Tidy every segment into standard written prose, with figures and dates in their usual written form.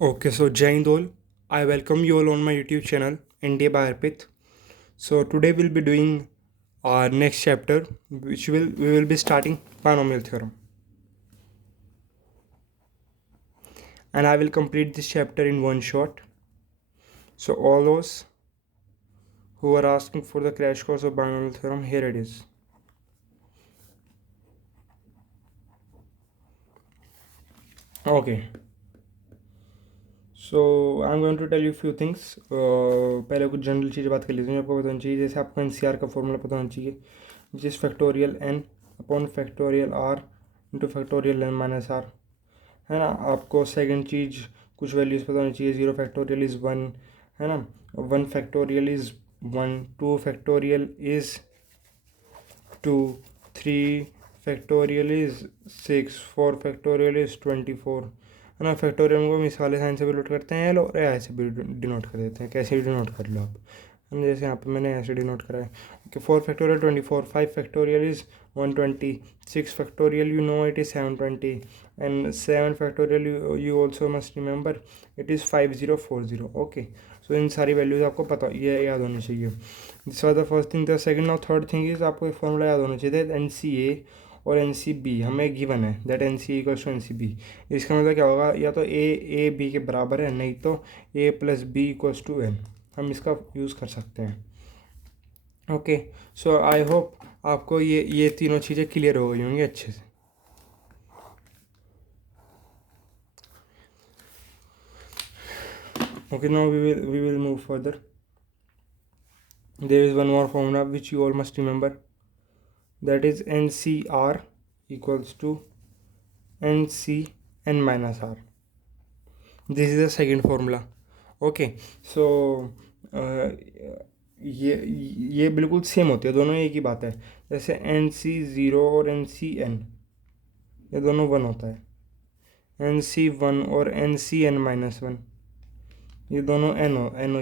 Okay, so Jai Dol, I welcome you all on my YouTube channel, India by Arpit. So today we'll be doing our next chapter, which we will be starting binomial theorem, and I will complete this chapter in one shot. So all those who are asking for the crash course of binomial theorem, here it is. Okay, so I'm going to tell you few things. पहले कुछ general चीज़ें बात कर लेते हैं, आपको बताना चाहिए। जैसे आपको एनसीआर का फॉर्मूला पता होना चाहिए, which is factorial n upon factorial r into factorial n minus r, है ना। आपको सेकंड चीज़ कुछ वैल्यूज़ पता होनी चाहिए। ज़ीरो फैक्टोरियल इज़ वन, है ना। One factorial is one, two factorial is two, three factorial is six, four factorial is 24, है ना। फैक्टोरियल को मिस वाले साइन से भी डिनोट करते हैं और ऐसे भी डिनोट कर देते हैं, कैसे भी डिनोट कर लो आप, है ना। जैसे यहाँ पे मैंने ऐसे डिनोट करा है कि four factorial 24, five factorial is 120, six factorial you know it is 720, and seven factorial you also must remember it is 5040। Okay, so इन सारी वैल्यूज़ आपको पता ये याद होनी चाहिए। This was the first thing. The second और थर्ड थिंग इज आपको एक फॉर्मूला याद होना चाहिए। एन सी ए और एन सी बी हमें गिवन है, that n C equals to n C b. इसका मतलब क्या होगा, या तो ए बी के बराबर है, नहीं तो a plus b equals to n. हम इसका यूज़ कर सकते हैं। ओके, सो आई होप आपको ये तीनों चीज़ें क्लियर हो गई होंगी अच्छे से। Okay, now we will move further. There is one more formula which you all must remember, that is NCR equals to NCN minus R. This is the second formula. Okay, so ये बिल्कुल same होती है, दोनों एक ही बात है। जैसे NC0 और NCN ये दोनों वन होता है, NC1 और NCN माइनस वन ये दोनों एन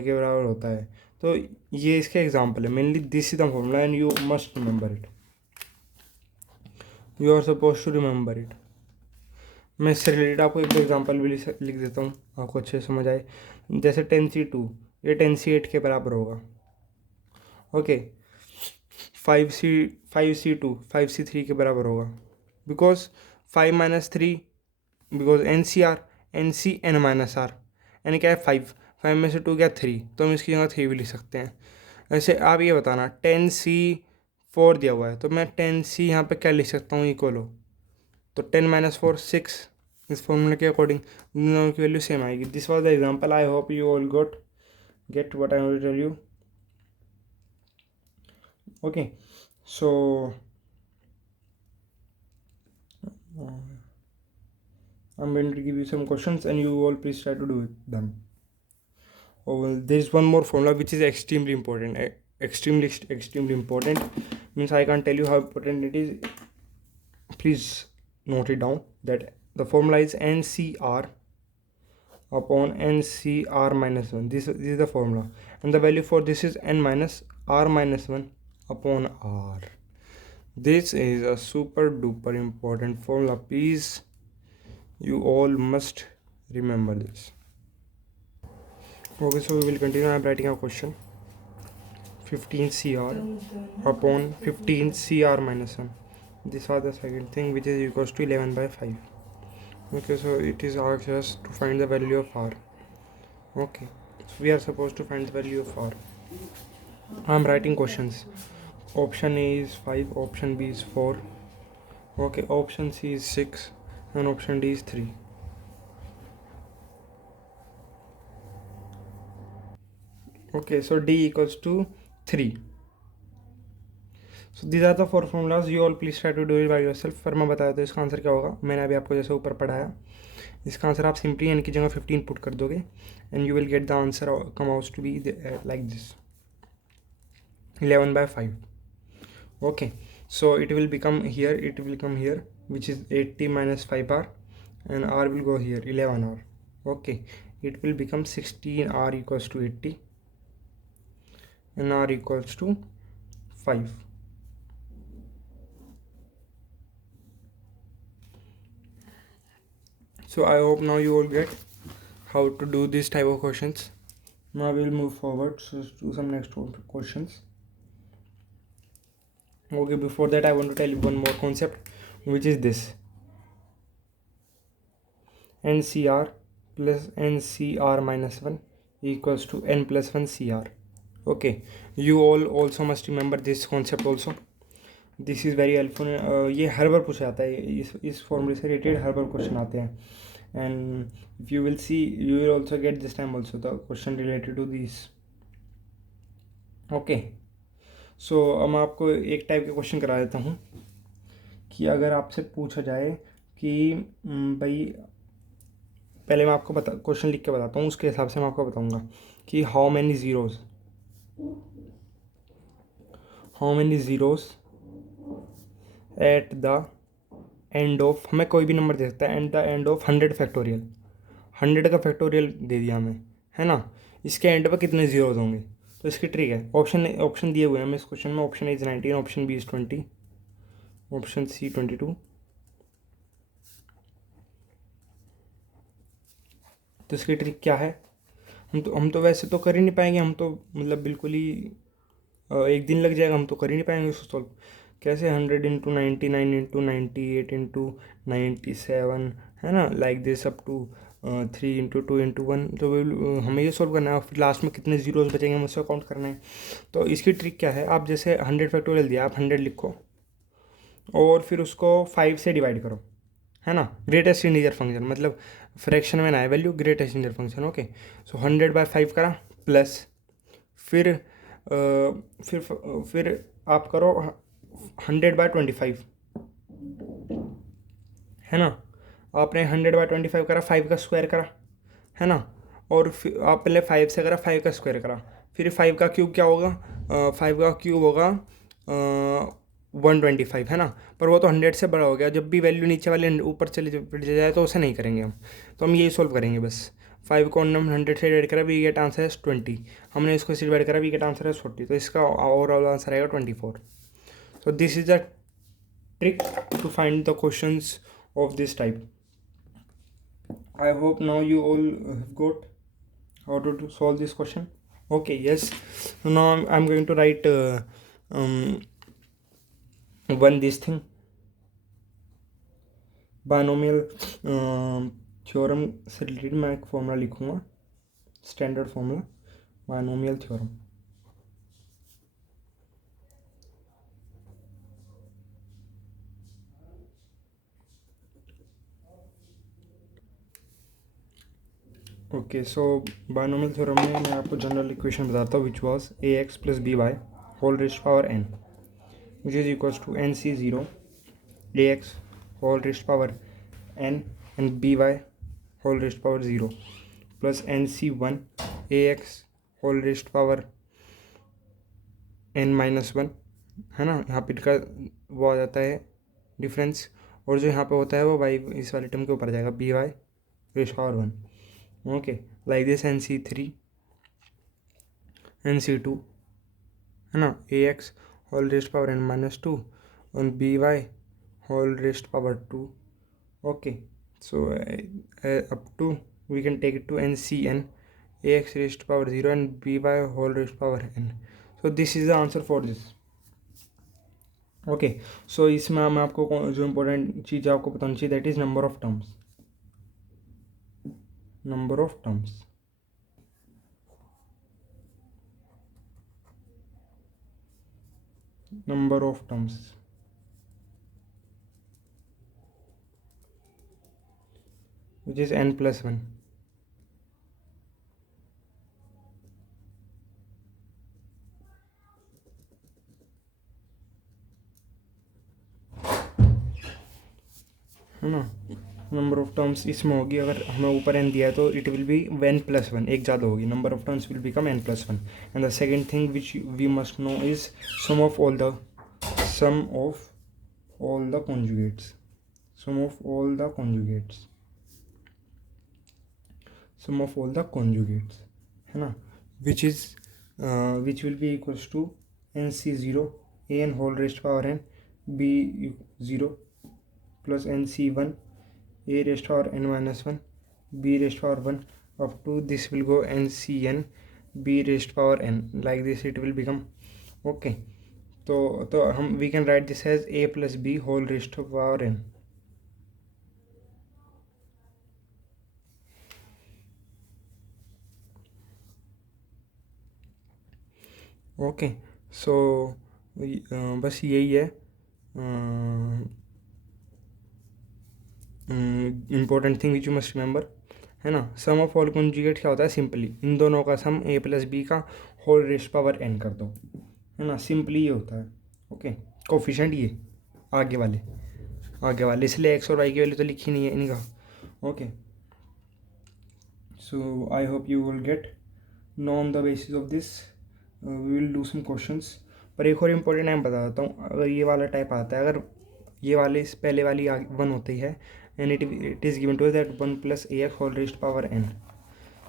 के बराबर होता है। तो ये इसका एग्जाम्पल है। Mainly this is the formula and you must remember it, you are suppose to remember it. मैं इससे रिलेटेड आपको एक एग्जांपल भी लिख देता हूँ, आपको अच्छे से समझ आए। जैसे 10C2 ये 10C8 के बराबर होगा। ओके, 5C2 5C3 के बराबर होगा, because 5 minus three, because n minus r, यानी क्या है 5, 5 में से 2 क्या 3, तो हम इसकी जगह 3 भी लिख सकते हैं। ऐसे आप ये बताना 10C4 दिया हुआ है, तो मैं 10C यहाँ पे क्या लिख सकता हूँ, इक्वल हो, तो 10 माइनस 4 6। इस फॉर्मूले के अकॉर्डिंग दोनों की वैल्यू सेम आएगी। This was the example. I hope you all get what I will tell you. Okay, so I'm going to give you some questions and you all please try to do them. Oh, well, there is one more formula which is extremely important. Extremely important means I can't tell you how important it is. Please note it down, that the formula is NCR upon NCR minus 1. This is the formula, and the value for this is n minus R minus 1 upon R. This is a super duper important formula. Please, you all must remember this. Okay, so we will continue. I am writing a question. 15CR upon 15CR minus 1. This was the second thing, which is equals to 11 by 5. Okay, so it is asked us to find the value of R. Okay, so we are supposed to find the value of R. I am writing questions. Option A is 5, option B is 4. Okay, option C is 6 and option D is 3. Okay, so D equals to 3. So these are the four formulas, you all please try to do it by yourself. फिर मैं बताया तो इसका answer क्या होगा, मैंने अभी आपको जैसे ऊपर पढ़ाया, इसका आंसर आप सिंपली एन की जगह 15 पुट कर दोगे and you will get the answer come out to be like this, 11 by 5. Okay, so it will become here, which is 80 minus 5R, and R will go here, 11R. Okay, it will become 16R equals to 80 and R equals to 5. So I hope now you all get how to do this type of questions. Now we will move forward to some next questions. Okay, before that I want to tell you one more concept, which is this: NCR plus NCR minus 1 equals to n plus 1 CR. Okay, you all also must remember this concept also. This is very helpful. ये हर बार पूछा जाता है, इस फॉर्मूले से related हर बार question आते हैं. And if you will see, you will also get this time also the question related to this. Okay, so अब मैं आपको एक टाइप के क्वेश्चन करा देता हूँ कि अगर आपसे पूछा जाए कि भाई, पहले मैं आपको क्वेश्चन लिख के बताता हूँ, उसके हिसाब से मैं आपको बताऊँगा कि how many zeros at the end of, हमें कोई भी नंबर दे सकता है, and the end of 100 factorial. 100 का फैक्टोरियल दे दिया हमें, है ना. इसके एंड पर कितने जीरोज होंगे. तो इसकी ट्रिक है, ऑप्शन दिए हुए हैं हमें इस क्वेश्चन में. Option A is 19, option B is 20, option C 22. तो इसकी ट्रिक क्या है, हम तो वैसे तो कर ही नहीं पाएंगे, हम तो मतलब बिल्कुल ही एक दिन लग जाएगा, हम तो कर ही नहीं पाएंगे उसको सॉल्व. कैसे 100 इंटू 99 इंटू 98 इंटू 97, है ना, like this up to 3 into 2 into 1. तो हमें ये सॉल्व करना है, फिर लास्ट में कितने जीरोज बचेंगे हमें उसको काउंट करना है. तो इसकी ट्रिक क्या है, आप जैसे 100 फैक्टोरियल दिया, आप 100 लिखो और फिर उसको 5 से डिवाइड करो, है ना. ग्रेटेस्ट इंटीजर फंक्शन, मतलब फ्रैक्शन में ना है value, greatest integer function. Okay, so 100/5 करा, प्लस फिर आप करो 100/25, है ना. आपने 100/25 करा, 5 का स्क्वायर करा, है ना. और फिर आप पहले 5 से करा, 5 का स्क्वायर करा, फिर 5 का क्यूब क्या होगा, 5 का क्यूब होगा 125, है ना. पर वो तो 100 से बड़ा हो गया, जब भी वैल्यू नीचे वाले ऊपर चले जाए तो उसे नहीं करेंगे हम. तो हम यही सॉल्व करेंगे बस. 5 को हमने 100 से डिवाइड करा, वी गेट आंसर है 20. हमने इसको से डिवाइड करा, वी गेट आंसर है 40. तो इसका ओवरऑल आंसर आएगा 24. So this is the trick to find the questions of this type. I hope now you all have got how to solve this question. Okay, yes. So now I'm going to write this thing, binomial theorem से related मैं एक formula लिखूँगा, standard formula, binomial theorem. Okay, so binomial theorem में मैं आपको general equation बताता हूँ, which was ax plus by whole raised power n, which is equals to NC0 ax whole raised power n and by whole raised power 0 plus NC1 ax whole raised power n-1, है ना. यहाँ पे का वो आ जाता है difference, और जो यहाँ पे होता है वो y इस वाले टर्म के ऊपर जाएगा, by rest power 1. Okay, like this NC3 NC2, है ना, ax whole raised power n-2 और by whole raised power 2. Okay, so up to we can take it to NCn ax raised power 0 and by whole raised power n. So this is the answer for this. Okay, so इसमें मैं आपको जो important चीज़ आपको बतानी चाहिए, that is number of terms. number of terms, which is n+1. है ना. नंबर ऑफ टर्म्स इसमें होगी, अगर हमें ऊपर n दिया है तो इट विल बी n+1, एक ज़्यादा होगी. Number of terms will become n+1. And the second thing which we must know is sum of all the conjugates, sum of all the conjugates, है ना, which will be equals to NC0 an whole raised power n b0 plus NC1 a raised power n-1 b raised power 1 up to this will go ncn b raised power n, like this it will become. Okay, तो हम we can write this as a plus b whole raised to power n. Okay, so बस यही है important thing which you must remember, है ना. सम of all conjugate क्या होता है, सिंपली इन दोनों का सम a प्लस बी का होल रेस्ट पावर n कर दो, है ना. सिंपली ये होता है. ओके, कोफिशेंट ये आगे वाले इसलिए x और y की वैल्यू तो लिखी नहीं है इनका. Okay, so I hope you will get know on the basis of this we will do some questions. पर एक और इम्पोर्टेंट मैं बता देता हूँ, अगर ये वाला टाइप आता है, अगर ये वाले इस पहले वाली 1 होती है and it is given to that 1 plus a x whole raised power n,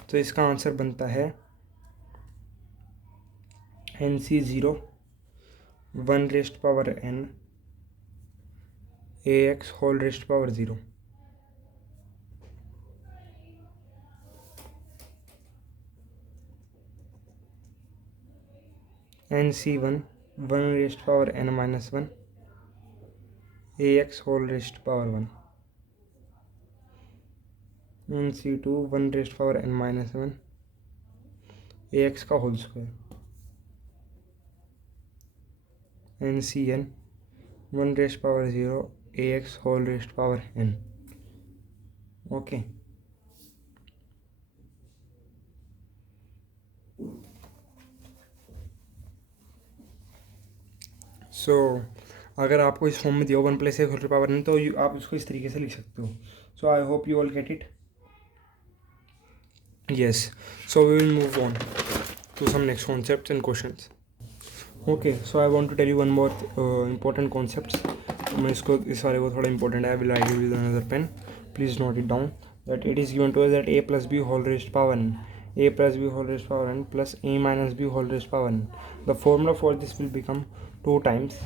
तो इसका आंसर बनता है NC0 1 raised power n a x whole raised power 0. NC1 1 raised power n minus 1 a x whole raised power 1. NC2 1 raised power n minus 1 a x का whole square. NCn 1 raised power 0 a x whole raised power n. Okay, सो अगर आपको इस form में दिया 1 plus ए whole power n, तो आप इसको इस तरीके से लिख सकते हो. So I hope you all get it. Yes, so we will move on to some next concepts and questions. Okay, so I want to tell you one more important concepts. मैं इसको इस वाले को थोड़ा important है. I will write it with another pen. Please note it down that it is given to us that a plus b whole raised power n, a plus b whole raised power n plus a minus b whole raised power n. The formula for this will become 2 times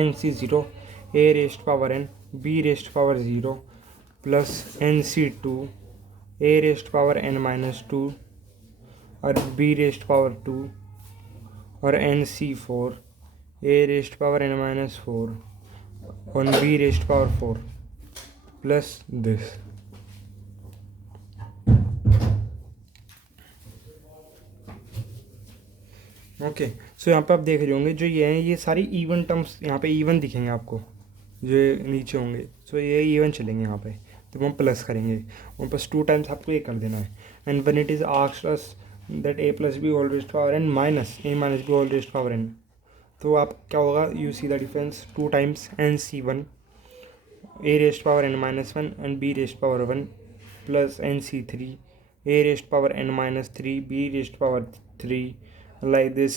nc0 a raised power n b raised power 0 plus nc2 a raised power n minus 2 और b raised power 2 और nc4 a raised power n minus 4 और b raised power 4 plus this. Okay, सो यहाँ पे आप देख रहे होंगे जो ये हैं, ये सारी इवन टर्म्स यहाँ पे इवन दिखेंगे आपको जो नीचे होंगे. सो ये इवन चलेंगे यहाँ पे, तो हम प्लस करेंगे और बस 2 टाइम्स आपको ये कर देना है. And when it is asked us that a plus B whole raised power n minus a minus B whole raised power n, तो आप क्या होगा, you see the difference 2 times NC1 a raised power n minus 1 and b raised power 1 plus NC3 a raised power n minus 3 b raised power 3 like this.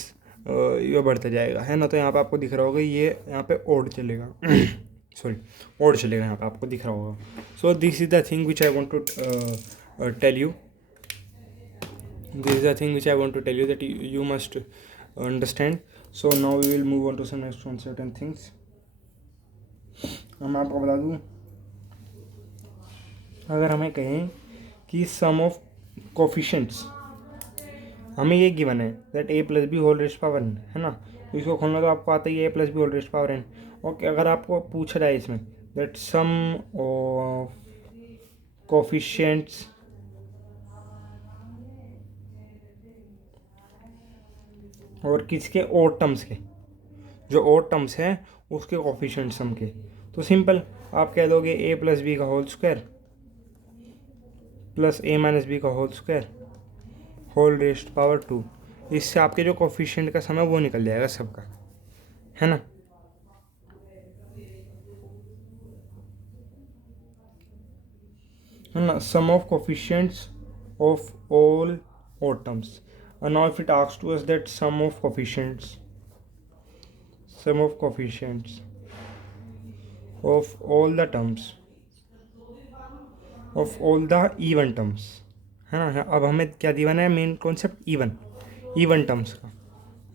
ये बढ़ता जाएगा, है ना. तो यहाँ पे आपको दिख रहा होगा ये यहाँ पे ओड चलेगा सॉरी ओड चलेगा, यहाँ पे आपको दिख रहा होगा. So this is the thing which I want to tell you. This is the thing which I want to tell you that you must understand. So now we will move on to some next on certain things. मैं आपको बता दूँ, अगर हमें कहें कि सम of coefficients, हमें ये गिवन है that a plus B whole raised power n, है ना. तो इसको खोलना तो आपको आता ही है a plus B whole raised power n. Okay, अगर आपको पूछा जाए इसमें दैट सम ऑफ कोफिशिएंट्स और किसके, ओड टर्म्स के, जो ओड टर्म्स हैं उसके कोफिशिएंट सम के, तो सिंपल आप कह दोगे a प्लस बी का whole square plus a minus b का whole square whole raised power 2. इससे आपके जो कोफिशिएंट का सम है वो निकल जाएगा सबका, है ना. Sum of coefficients of all odd terms. And now if it asks to us that sum of coefficients of all the terms of all the even terms, है ना. अब हमें क्या दीवाना है, मेन कॉन्सेप्ट इवन टर्म्स का.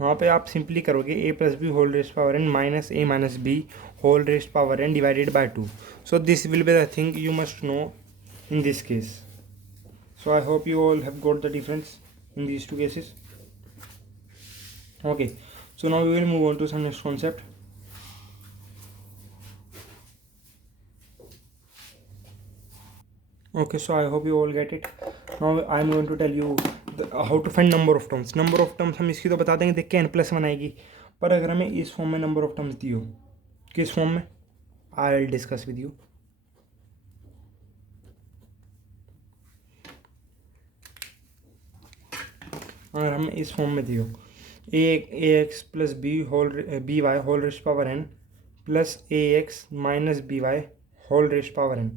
वहाँ पे आप सिंपली करोगे a plus B whole raised power n minus a minus B whole raised power n divided by 2. So this will be the thing you must know in this case. So I hope you all have got the difference in these two cases. Okay, so now we will move on to some next concept. Okay, so I hope you all get it. Now I am going to tell you how to find number of terms. Number of terms हम इसकी तो बता देंगे, देख के n+1 आएगी, पर अगर हमें इस फॉर्म में नंबर ऑफ टर्म्स दी हो, किस फॉर्म में, I will discuss with you. अगर हमें इस फॉर्म में दी हो ax plus B Y whole raised power n plus ax minus B Y whole raised power n,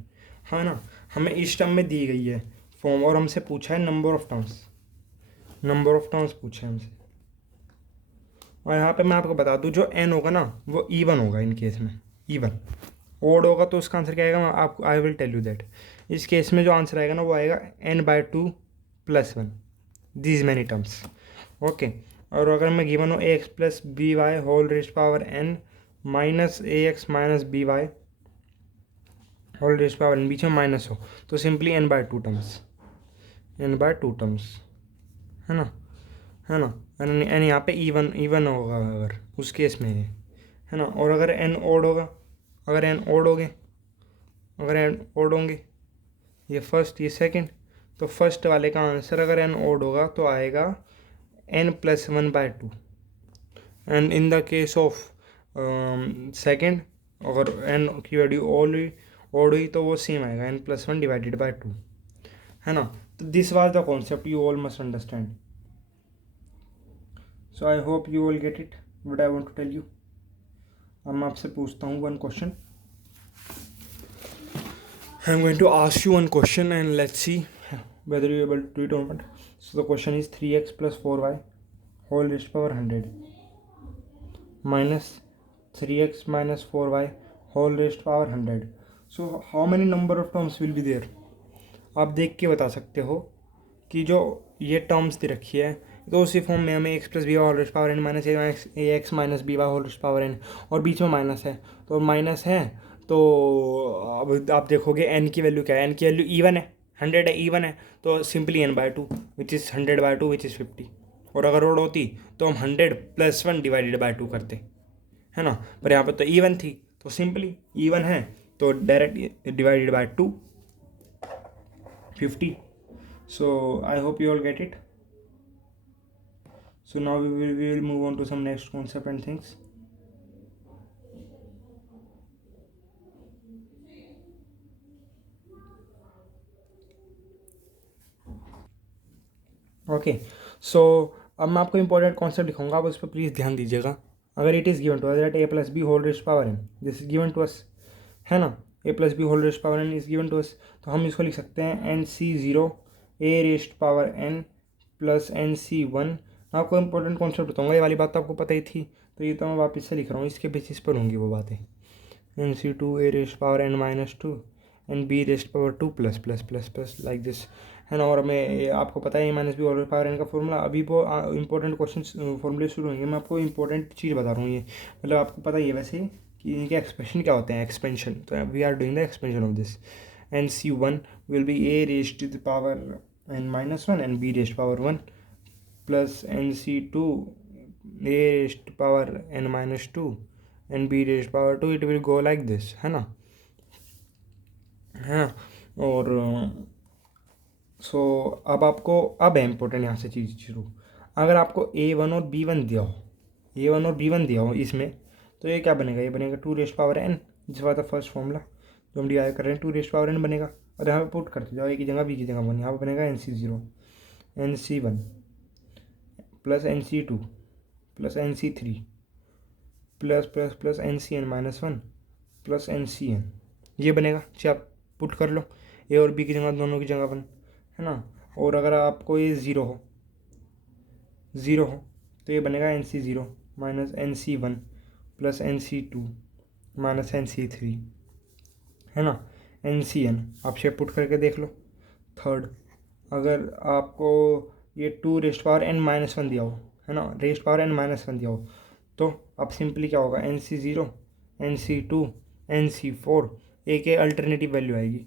हाँ ना, हमें इस टर्म में दी गई है फॉर्म और हमसे पूछा है number of terms. Number of terms पूछा है हमसे. और यहाँ पे मैं आपको बता दूँ, जो n होगा ना वो इवन होगा इन केस में. इवन ओड होगा तो उसका आंसर क्या आएगा, आपको I will tell you that. इस केस में जो आंसर आएगा ना वो आएगा n/2 + 1, these many terms. Okay, और अगर मैं गिवन हो ax plus B Y whole raised power n minus ax minus B Y whole raised power n, बीच में माइनस हो तो simply n/2 terms, n/2 terms, है ना, है ना. n यहाँ पे इवन होगा अगर उस केस में, है ना. और अगर n ओड होगा, अगर n ओड होंगे, अगर n ओड होंगे, ये फर्स्ट ये सेकंड, तो फर्स्ट वाले का आंसर अगर n ओड होगा तो आएगा n+1/2. And in the case of second, अगर n की वैल्यू ओड हुई तो वो सेम आएगा n+1/2, है ना. तो this was the concept, you all must understand. So I hope you all get it what I want to tell you. अब मैं आपसे पूछता हूँ one question. I am going to ask you one question and let's see whether you are able to do it or not. So the question is 3x plus 4y whole raised to power 100 minus 3x minus 4y whole raised to power 100. So how many number of terms will be there? आप देख के बता सकते हो कि जो ये terms दे रखी है तो उसी फॉर्म में हमें x plus B Y whole raised power n minus a x minus B Y whole raised power n, और बीच में माइनस है, तो माइनस है तो अब आप देखोगे n की वैल्यू क्या है. n की वैल्यू इवन है, 100 है, इवन है, तो simply n/2 which is 100/2 which is 50. और अगर ओड होती तो हम 100+1 डिवाइडेड/2 करते, है ना. पर यहाँ पर तो इवन थी तो सिंपली इवन है तो direct divided 50. So I hope you all get it. So now we will move on to some next concept and things. Okay, so अब मैं आपको इंपॉर्टेंट कॉन्सेप्ट लिखूंगा, आप उस पर प्लीज़ ध्यान दीजिएगा. अगर it is given to us that a plus B whole raised power n, this is given to us, है ना, a plus B whole raised power n is given to us, तो हम इसको लिख सकते हैं NC0 a raised power n plus NC1. आपको important concept बताऊंगा, ये वाली बात तो आपको पता ही थी, तो ये तो मैं वापस से लिख रहा हूँ, इसके बेसिस पर होंगी वो बातें. NC2 a raised power n-2 and b raised power 2 plus plus plus plus like this, है ना. और हमें आपको पता है a minus B whole power n का फॉर्मूला. अभी वो इंपॉर्टेंट क्वेश्चन फॉर्मूले शुरू होंगे, मैं आपको इंपॉर्टेंट चीज़ बता रहा हूँ. ये मतलब आपको पता ही है वैसे कि इनके एक्सप्रेशन क्या होते हैं, एक्सपेंशन. तो we are doing the expansion of this. NC1 will be a raised to the power n-1 and b raised power 1 plus NC2 a raised power n-2 and b raised power 2. It will go like this, है ना. हाँ, और सो अब आपको अब है important यहाँ से चीज़ शुरू. अगर आपको A1 और B1 दिया हो, A1 और B1 दिया हो इसमें, तो ये क्या बनेगा, ये बनेगा 2 रेस्ट पावर n, जिस बात है फर्स्ट फॉर्मूला जो हम डिराइव कर रहे हैं 2 रेस्ट पावर n बनेगा. और यहाँ पे पुट करते जाओ, एक की जगह बी की जगह बन, यहाँ पर बनेगा NC0 NC1 plus NC2 plus NC3 plus plus plus NCn-1 plus NCn, ये बनेगा. चाहे आप पुट कर लो ए और बी की जगह, दोनों की जगह बन, है ना. और अगर आपको ये ज़ीरो हो तो ये बनेगा NC0 minus NC1 plus NC2 minus NC3, है ना. NCn आप शेप पुट करके देख लो. थर्ड, अगर आपको ये 2 रेस्ट पावर n-1 दिया हो, है ना, रेस्ट पावर n-1 दिया हो, तो अब सिंपली क्या होगा, NC0 NC2 NC4 एक अल्टरनेटिव वैल्यू आएगी,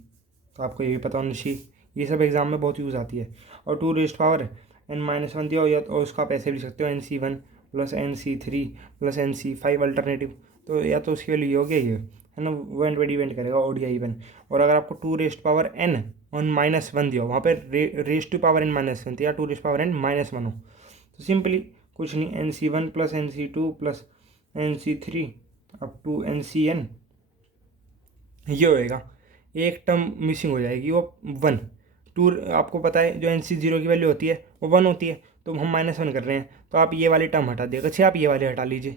तो आपको ये भी पता होना चाहिए, ये सब एग्जाम में बहुत यूज़ आती है। और 2 रेस्ट पावर n-1 दिया हो या तो उसको आप ऐसे भी लिख सकते हो NC1 plus NC3 plus NC5 alternative, तो या तो उसकी वैल्यू ये हो गया ये है ना, वो डिपेंड करेगा ओड या इवन। और अगर आपको 2 रेस्ट पावर n-1 दिया हो, वहाँ पे रेस्ट टू पावर n-1 या 2 रेस्ट पावर n-1 हो, तो सिंपली कुछ नहीं, NC1 plus NC2 plus NC3 up to NCn ये होएगा। एक टर्म मिसिंग हो जाएगी, वो 1। आपको पता है जो NC0 की वैल्यू होती है वो 1 होती है, तो हम -1 कर रहे हैं, तो आप ये वाली टर्म हटा दिएगा। अच्छा, आप ये वाले हटा लीजिए,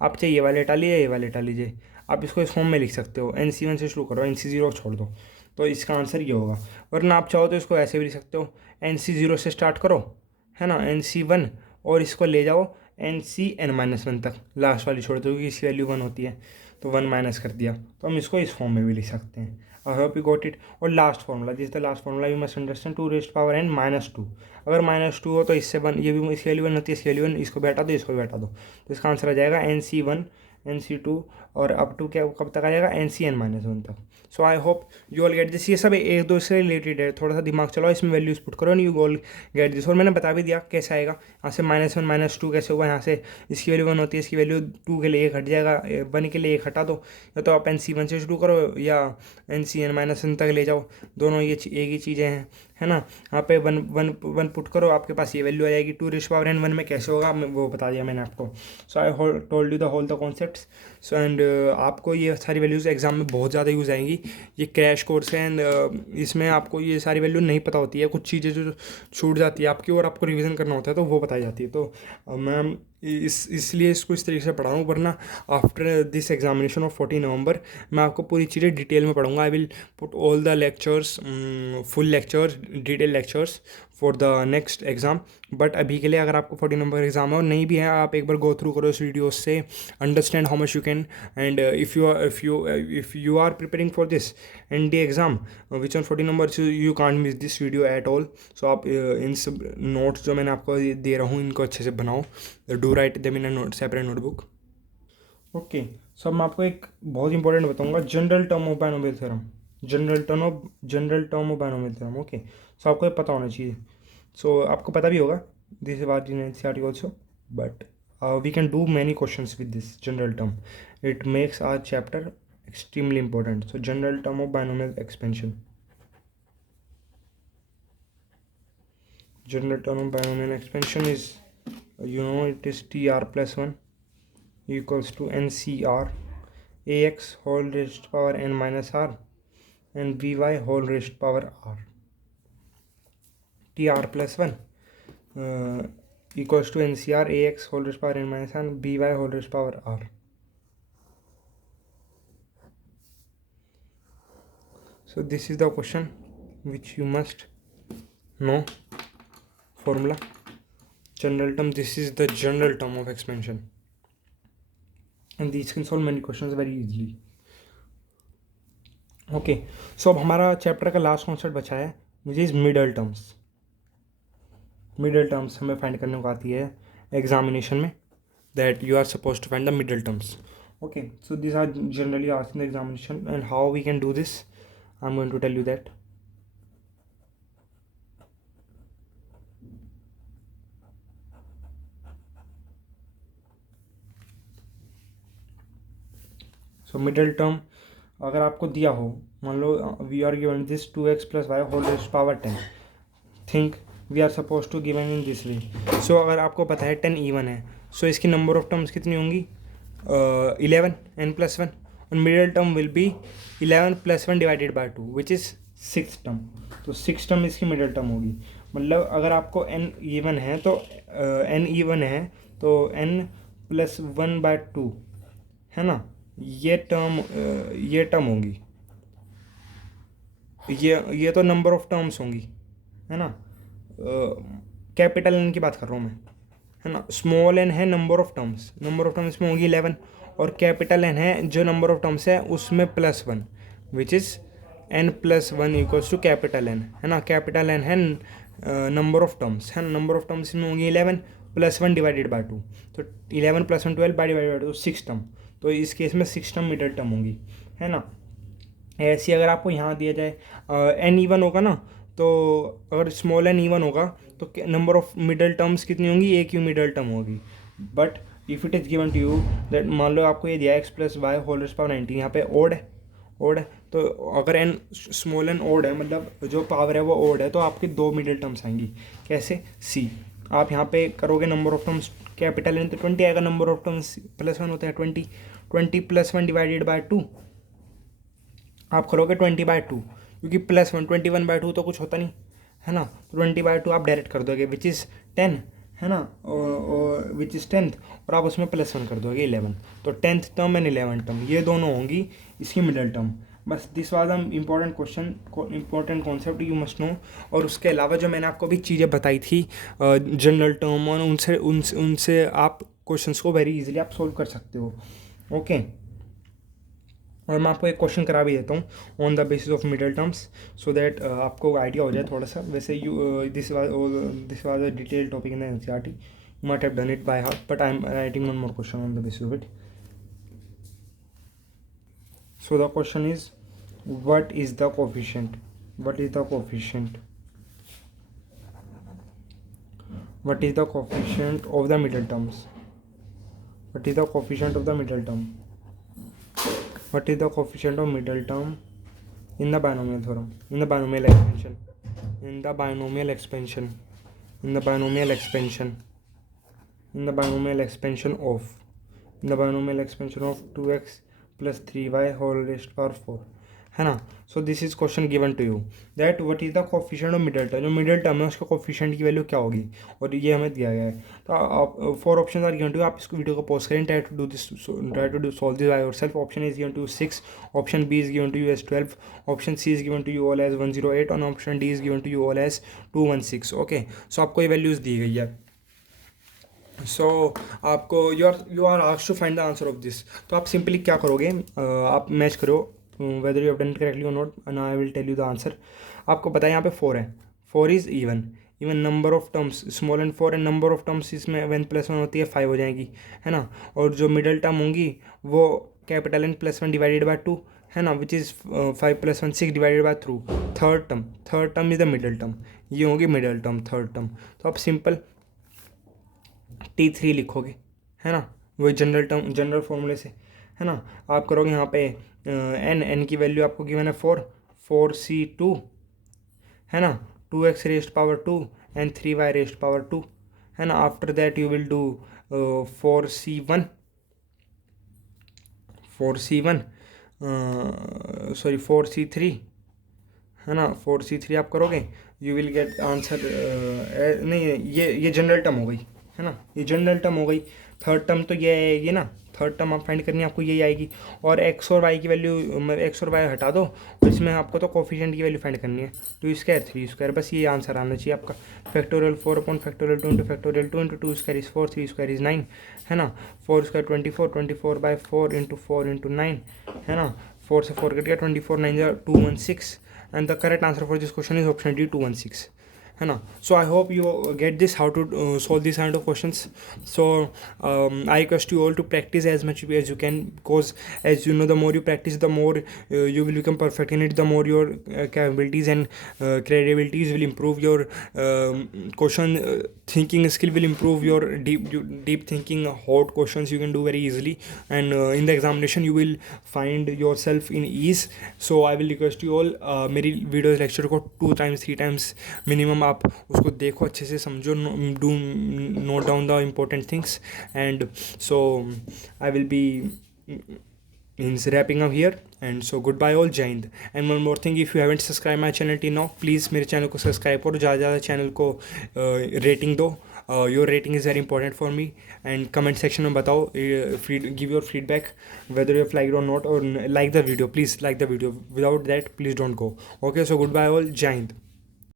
आप चाहे ये वाले हटा लीजिए, ये वाले हटा लीजिए, आप इसको इस फॉर्म में लिख सकते हो, NC1 से शुरू करो, NC0 छोड़ दो, तो इसका आंसर ये होगा। वरना आप चाहो तो इसको ऐसे भी लिख सकते हो, NC0 से स्टार्ट करो, है ना, NC1, और इसको ले जाओ NCn-1 तक, लास्ट वाली छोड़ दो क्योंकि इसकी वैल्यू 1 होती है, तो 1 माइनस कर दिया, तो हम इसको इस फॉर्म में भी लिख सकते हैं। I hope you got it. और last formula, this the last formula, you must understand 2 raised power n-2। अगर -2 हो तो इससे 1, ये भी इसकी वैल्यू 1 होती है, इसकी वैल्यू 1, इसको भी हटा दो, इसको भी हटा दो, तो इसका आंसर आ जाएगा NC1 NC2 और अप टू क्या कब तक आ जाएगा NCn-1 तक। So I hope you all get this. ये सब एक दो से रिलेटेड है, थोड़ा सा दिमाग चलाओ, इसमें वैल्यूज पुट करो and you all get this. और मैंने बता भी दिया कैसे आएगा, यहाँ से -1 -2 कैसे हुआ, यहाँ से इसकी वैल्यू 1 होती है, इसकी वैल्यू 2 के लिए 1 हट जाएगा, 1 के लिए 1 हटा दो, या तो आप NC1 से शुरू करो या NCn-1 तक ले जाओ, दोनों ये एक ही चीज़ें हैं, है ना। यहाँ पे 1 पुट करो, आपके पास ये वैल्यू आ जाएगी। 2 रेस्ट पावर n-1 में कैसे होगा वो बता दिया मैंने आपको। So I told you the whole the concepts. So and आपको ये सारी वैल्यूज़ एग्जाम में बहुत ज़्यादा यूज़ आएंगी। ये क्रैश कोर्स है एंड इसमें आपको ये सारी वैल्यू नहीं पता होती है, कुछ चीज़ें जो छूट जाती है आपकी और आपको रिवीजन करना होता है तो वो बताई जाती है। तो मैम इसलिए इसको इस तरीके से पढ़ा हूँ, वरना आफ्टर दिस एग्जामिनेशन ऑफ 14 नवंबर मैं आपको पूरी चीज़ें डिटेल में पढ़ूंगा। I will put all the lectures, full lectures, detail lectures for the next exam. But अभी के लिए अगर आपको 14 नंबर एग्जाम है और नहीं भी है, आप एक बार गो थ्रू करो इस वीडियो से, understand how much you can, and if you are preparing for this ND exam which on 14 number, you can't miss this video at all. So आप इन सब नोट्स जो मैंने आपको दे रहा हूँ इनको अच्छे से बनाओ, do write them in a separate notebook. Okay, so अब मैं आपको एक बहुत इंपॉर्टेंट बताऊंगा, general term of binomial theorem, general term of binomial theorem. Okay, so आपको ये पता होना चाहिए। सो आपको पता भी होगा, this is what in NCERT also, but we can do many questions with this general term. It makes our chapter extremely important. So general term of binomial expansion. General term of binomial expansion is, it is TR plus 1 equals to NCR AX whole raised power n minus R and VY whole raised power R. TR plus 1 equals to NCR AX whole raised power n minus R and VY whole raised power R. So this is the question which you must know. Formula, general term, this is the general term of expansion and these can solve many questions very easily. Okay, so अब हमारा chapter का last concept बचा है which is middle terms. Middle terms हमें find करने को आती है एग्जामिनेशन में, that you are suppose to find the middle terms. Okay, so this are generally asked in the examination and how we can do this I'm going to tell you that. So middle term अगर आपको दिया हो, मान लो we are given this 2x plus y whole raised power 10, think we are suppose to given in this way. So अगर आपको पता है 10 even है, सो इसकी नंबर ऑफ टर्म्स कितनी होंगी, 11 n+1, और middle term will be 11 + 1 divided by 2 which is 6 term. तो 6 टर्म इसकी मिडल टर्म होगी। मतलब अगर आपको n even है तो n even है तो n+1/2 है ना, ये टर्म होगी, ये तो नंबर ऑफ टर्म्स होंगी, है ना। कैपिटल n की बात कर रहा हूँ मैं, है ना। स्मॉल n है नंबर ऑफ टर्म्स में होगी 11, और कैपिटल n है जो नंबर ऑफ टर्म्स है उसमें +1 which is n+1 equals to capital n, है ना। कैपिटल n है नंबर ऑफ टर्म्स, है ना। नंबर ऑफ टर्म्स में होंगी 11 + 1 डिवाइडेड बाय 2, तो 11 + 1 12 डिवाइडेड बाय 2 6 टर्म। तो इस केस में 6 टर्म मिडल टर्म होंगी, है ना। ऐसे ही अगर आपको यहाँ दिया जाए एन ईवन होगा ना, तो अगर स्मॉल एन ईवन होगा तो नंबर ऑफ मिडल टर्म्स कितनी होंगी, एक ही मिडल टर्म होगी. But if it is given to you that, मान लो आपको ये दिया X plus Y whole raise power 19, यहाँ पे ओड है. तो अगर एन स्मॉल एन ओड है, मतलब जो पावर है वो ओड है, तो आपकी दो मिडिल टर्म्स आएंगी. कैसे, सी. आप यहाँ पे करोगे number of terms capital N तो 20 आएगा, number of terms plus one होते हैं 20, 20 प्लस वन डिवाइडेड बाय 2. आप करोगे 20/2, क्योंकि प्लस वन 21/2 तो कुछ होता नहीं है ना. 20/2 आप डायरेक्ट कर दोगे विच इज़ 10, है ना, और विच इज़ 10th, और आप उसमें प्लस वन कर दोगे 11. तो 10th term and 11th term ये दोनों होंगी इसकी मिडल टर्म. बस this was the important question, important concept you must no. और उसके अलावा जो मैंने आपको भी चीज़ें बताई थी जनरल टर्म, और उनसे आप क्वेश्चंस को वेरी इजीली आप सोल्व कर सकते हो. ओके. और मैं आपको एक क्वेश्चन करा भी देता हूँ on the basis of middle terms, so that आपको आइडिया हो जाए थोड़ा सा. वैसे this was a detail topic in NCERT, you might have done it by heart, but I am writing one more question on the basis of it. So the question is, what is the coefficient what is the coefficient what is the coefficient of the middle terms what is the coefficient of the middle term what is the coefficient of middle term in the binomial theorem, in the binomial expansion, in the binomial expansion, in the binomial expansion, in the binomial expansion of, in the binomial expansion of 2x plus 3y whole raised to power 4, है ना. So this is question given to you that what is the coefficient of middle term. जो middle term है उसका coefficient की value क्या होगी, और ये हमें दिया गया है. तो आप 4 option are given to you. आप इसको वीडियो को पॉज करें, try to do solve this by yourself. Option is given to 6, option B is given to you as 12, option c is given to you all as 108, और option d is given to you all as 216. Okay. So आपको ये values दी गई है. So आपको you are asked to find the answer of this. तो आप simply क्या करोगे, आप मैच करो whether you have done it correctly or not, and I will tell you the answer. आपको पता है यहाँ पे 4 है, 4 is even number of terms small and 4 and number of terms इसमें 1 + 1 होती है 5 हो जाएगी, है ना. और जो मिडल टर्म होंगी वो कैपिटल एन +1 डिवाइडेड बाय 2, है ना, which is 5 + 1 6 divided by 3. Third term is the middle term, ये होगी मिडल टर्म, थर्ड टर्म. तो आप सिंपल T3 लिखोगे, है ना, वही जनरल फॉर्मूले से, है ना. आप करोगे यहाँ पे एन की वैल्यू आपको गिवन है 4c2, है ना, 2x rest power 2 and 3y rest power 2, है ना. After that you will do 4c1 4c3, है ना. 4c3 आप करोगे, यू विल गेट आंसर. नहीं, ये जनरल टर्म हो गई, है ना, ये जनरल टर्म हो गई. थर्ड टर्म तो ये आएगी ना, थर्ड टर्म आप फाइंड करनी है आपको, यही आएगी. और एक्स और वाई की वैल्यू, एक्स और वाई हटा दो, और इसमें आपको तो कोफिशिएंट की वैल्यू फाइंड करनी है. 2 स्क्वायर 3 स्क्वायर, बस ये आंसर आना चाहिए आपका. Factorial factorial 2 into factorial 2 into 2 square is 4, 3 square is 9, है ना. 4 स्क्वायर 24, 24/4 इंटू 4 इंटू 9, है ना. 4 से 4 कट गया, 24 9 216, and the correct answer for this question is option d 216, है ना. So I hope you get this how to solve this kind of questions. So I request you all to practice as much as you can, because as you know, the more you practice, the more you will become perfect in it, the more your capabilities and credibilities will improve, your question thinking skill will improve, your deep thinking hot questions you can do very easily, and in the examination you will find yourself in ease. So I will request you all, मेरी video lecture को 2 times 3 times minimum आप उसको देखो, अच्छे से समझो, do not down the important things. And so I will be means wrapping up here, and so goodbye all, Jai Hind. And one more thing, if you haven't subscribed my channel till now, please मेरे channel को subscribe करो, ज़्यादा channel को rating दो. Your rating is very important for me. And comment section में बताओ, give your feedback whether you have liked or not, or like the video, please like the video. Without that, please don't go. Okay, so goodbye all, Jai Hind.